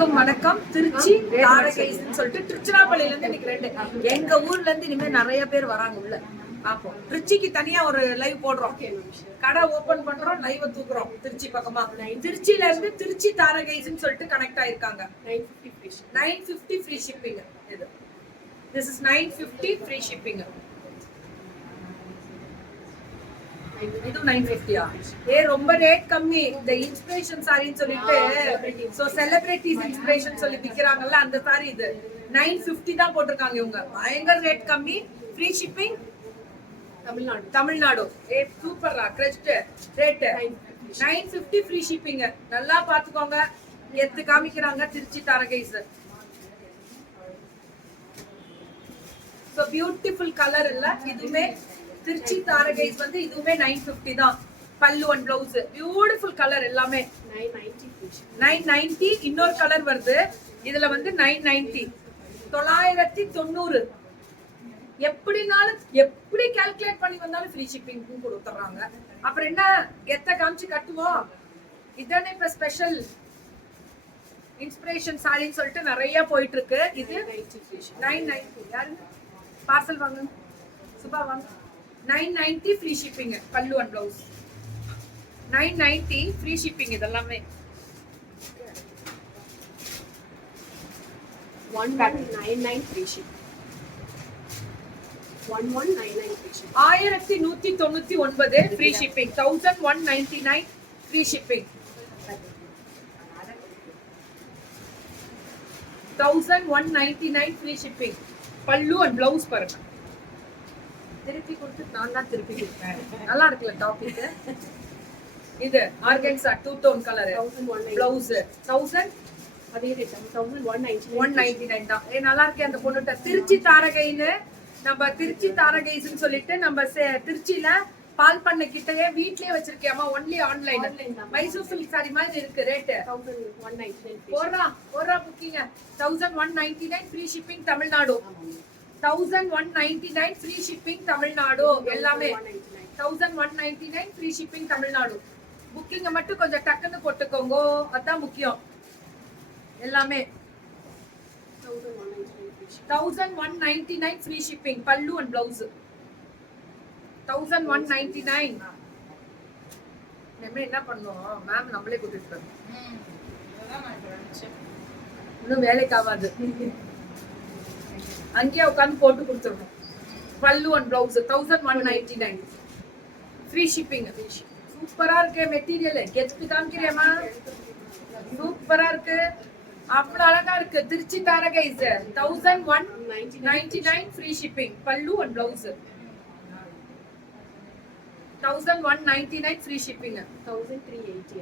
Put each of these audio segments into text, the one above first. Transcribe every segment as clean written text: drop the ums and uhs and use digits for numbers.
வணக்கம். திருச்சி தாரகைஸ்ன்னு சொல்லிட்டு திருச்சிராப்பள்ளியில இருந்து இன்னைக்கு 2 எங்க ஊர்ல இருந்து இனிமே நிறைய பேர் வராங்க உள்ள பாப்போம். திருச்சிக்கு தனியா ஒரு லைவ் போடுறோம், கடை ஓபன் பண்றோம், லைவ் தூக்குறோம். திருச்சி பக்கமா திருச்சியில இருந்து திருச்சி தாரகைஸ்ன்னு சொல்லிட்டு கனெக்ட் ஆயிருக்காங்க. 950 ஃப்ரீ ஷிப்பிங். இது திஸ் இஸ் 950 ஃப்ரீ ஷிப்பிங். இது 950யா? ரொம்ப ரேட் கம்மி. இந்த இன்ஸ்பிரேஷன் சாரின்னு சொல்லிட்டு சோ செலிபிரிட்டிஸ் இன்ஸ்பிரேஷன் சொல்லி விக்கிறாங்கல்ல, அந்த சாரி இது 950 தான் போட்டிருக்காங்க இவங்க. பயங்கர ரேட் கம்மி, ஃப்ரீ ஷிப்பிங். தமிழ்நாடு. சூப்பரா கிரெஸ்ட் ரேட் 950 ஃப்ரீ ஷிப்பிங். நல்லா பாத்துக்கோங்க. எடுத்து காமிக்கிறாங்க திருச்சி தாரகைஸ். சோ பியூட்டிஃபுல் கலர் இல்ல இதுமே. திருச்சி தாரகைஸ் வந்து இதுவுமே 950 தான். பல்லு அண்ட் பிளவுஸ் பியூட்டிஃபுல் கலர் எல்லாமே 990. இன்னொரு கலர் வருது இதுல வந்து 990. 990. எப்படினாலும் எப்படி கால்குலேட் பண்ணி வந்தாலும் ஃப்ரீ ஷிப்பிங் கொடுத்துறாங்க. அப்புறம் என்ன எத்த காமிச்சு கட்டுவோம். இதானே இப்ப ஸ்பெஷல் இன்ஸ்பிரேஷன் சாரின்னு சொல்லிட்டு நிறைய போயிட்டு இருக்கு. இது 990. யாரு பார்சல் வாங்க சுபா வாங்க. 990 free shipping. Pallu and blouse 990 free shipping. இதெல்லாமே 1199 free shipping. 1199 free shipping. 1199 free shipping. 1199 free shipping. 1199 free shipping. Pallu and blouse பாருங்க. திருப்பி கொடுத்து நான் தான் திருப்பி கொடுப்பேன். நல்லா இருக்குல்ல டாபிக். இது ஆர்கன்சா 2 டோன் கலர் பிளவுஸ் 1000 அதே ரேட் 1199 தான். நல்லா இருக்கே அந்த பொண்ணுட்ட. திருச்சி தாரகைன்னு நம்ம திருச்சி தாரகைஸ்ன்னு சொல்லிட்டு நம்ம திருச்சியில பால் பண்ண கிட்டயே வீட்லயே வச்சிருக்கேமா. Only online. Mysore silk sari மாதிரி இருக்கு. ரேட் 1199. போறா booking. 1199 free shipping Tamil Nadu. 1199 free shipping Tamil Nadu. எல்லாமே 1199 ஃப்ரீ ஷிப்பிங் தமிழ்நாடு. புக்கிங் மட்டும் கொஞ்சம் டக்குன்னு போட்டுக்கோங்க, அதான் முக்கியம். எல்லாமே 1199 free shipping. Pallu and blouse 1199. நம்ம என்ன பண்ணுவோம் மேம், நம்மளே கூட்டிட்டு போறோம். இன்னும் வேலைக்கு ஆகாது. அங்கேயே உட்காந்து போட்டு கொடுத்துருவோம். பல்லு அண்ட் பிளவுஸ் 1199 ஃப்ரீ ஷிப்பிங். சூப்பரா இருக்கு மெட்டீரியல். கெத்து காமிக்கிறேமா, சூப்பரா இருக்கு. அவ்வளவு அழகா இருக்கு. திருச்சி தாரகைஸ் 1199 free shipping. Pallu and blouse 1199 free shipping. 1380.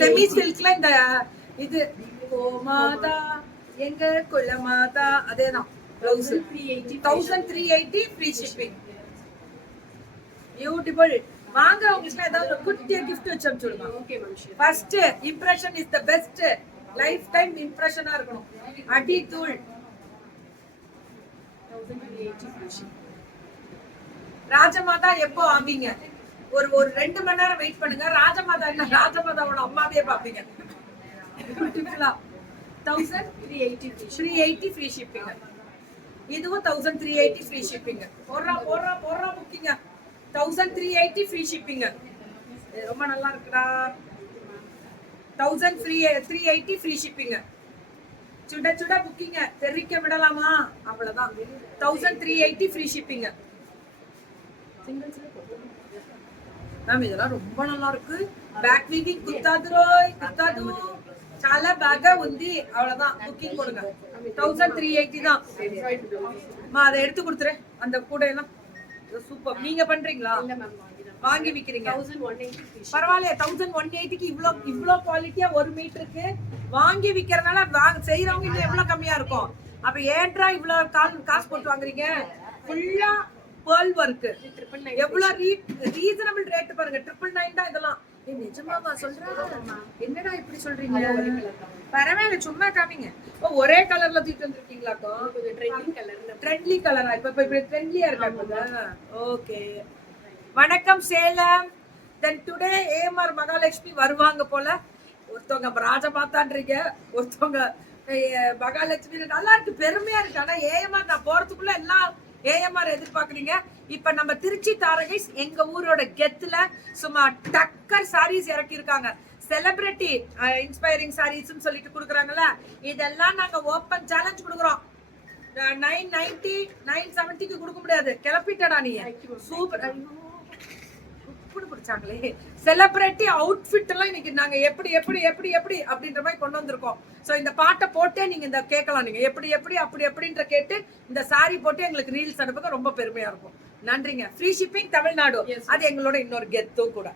Semi சில்க்ல இந்த இது மாதா எங்க கொல்ல மாதா அதேதான். 1380 ஃப்ரீ ஷிப்பிங். பியூட்டிஃபுல். வாங்க, உங்களுக்கு ஏதாவது குட்டியா கிஃப்ட் வச்சு அனுப்பிச்சுடுங்க. Okay ma'am. First impression is the best. Lifetime இம்ப்ரஷனா இருக்கணும். அடி தூள் 1380 ஃப்ரீ ஷிப்பிங். ராஜமாதா எப்போ ஆவீங்க? ஒரு 2 மணி நேரம் வெயிட் பண்ணுங்க. ராஜமாதா என்ன, ராஜமாதாவோட அம்மாவே பாப்பீங்க. 1380 ஃப்ரீ ஷிப்பிங். இதுவும் 1380 ஃப்ரீ ஷிப்பிங். போறா புக்கிங்க. 1380 ஃப்ரீ ஷிப்பிங். ரொம்ப நல்லா இருக்குடா. 1380 ஃப்ரீ ஷிப்பிங். சுட சுட புக்கிங்க. தெரிக்க விடலாமா? அவ்வளவுதான். 1380 ஃப்ரீ ஷிப்பிங். மேம் இதெல்லாம் ரொம்ப நல்லா இருக்கு. பேக் வீவிங் குத்தாது చాలా బాగా ఉంది. அவ்வளவுதான். புக்கிங் கொடுங்க. 1380 தான். அதை எடுத்து கொடுத்துரு. அந்த கூட எல்லாம் சூப்பர். நீங்க பண்றீங்களா? இல்ல மேம், வாங்கி விக்கிறீங்க. 1180. பரவாயில்ல. 1180க்கு இவ்ளோ குவாலிட்டியா 1 மீட்டருக்கு வாங்கி விக்கிறதுனால செய்யறவங்க இன்னும் எவ்வளவு கம்மியா இருக்கும். அப்ப ஏன்டா இவ்வளவு காசு போட்டு வாங்குறீங்க? ஃபுல்லா pearl work. எவ்வளவு ரீசனபிள் ரேட் பாருங்க. 999 தான் இதெல்லாம். நிஜமாவா சொல்றேன்? என்னடா இப்படி சொல்றீங்க? ஒரே கலர் தான். பரவாயில்ல, சும்மா காமிங்க. ஓ, ஒரே கலர்ல தூக்கிட்டு வந்திருக்கீங்களாக்கா? கொஞ்சம் ட்ரெண்டிங் கலர்ல. ட்ரெண்ட்லி கலரா? இப்ப ட்ரெண்ட்லியா இருக்கா? ஓகே. வணக்கம் சேலம். தென் டுடே ஏஎம்ஆர் மகாலட்சுமி வருவாங்க போல. ஒருத்தவங்க ராஜமாதான்றீங்க, ஒருத்தவங்க மகாலட்சுமி. நல்லா இருக்கு, பெருமையா இருக்கு. ஆனா ஏஎம்ஆர் நான் போறதுக்குள்ள எல்லாம் ஏஎம்ஆர் எதிர்பார்க்குறீங்க. இப்ப நம்ம திருச்சி தாரகைஸ் எங்க ஊரோட கெத்துல சும்மா டக்கர் சாரீஸ் இறக்கி இருக்காங்க. செலிபிரிட்டி இன்ஸ்பைரிங் சாரீஸ் சொல்லிட்டு கொடுக்குறாங்கல்ல, இதெல்லாம் நாங்க ஓப்பன் சேலஞ்ச் கொடுக்குறோம். 990 970க்கு கொடுக்க முடியாது. கிளப்பிட்டடா நீ. சூப்பர். பிடிச்சாங்களே செலிபிரிட்டி அவுட்ஃபிட் எல்லாம் இன்னைக்கு நாங்க எப்படி எப்படி எப்படி எப்படி அப்படின்ற மாதிரி கொண்டு வந்திருக்கோம். சோ இந்த பாட்டை போட்டே நீங்க இந்த கேட்கலாம். நீங்க எப்படி எப்படி அப்படி அப்படின்ற கேட்டு இந்த சாரி போட்டு எங்களுக்கு ரீல்ஸ் அனுப்புங்க, ரொம்ப பெருமையா இருக்கும். நன்றிங்க. ஃப்ரீ ஷிப்பிங் தமிழ்நாடு, அது எங்களோட இன்னொரு கெத்தும் கூட.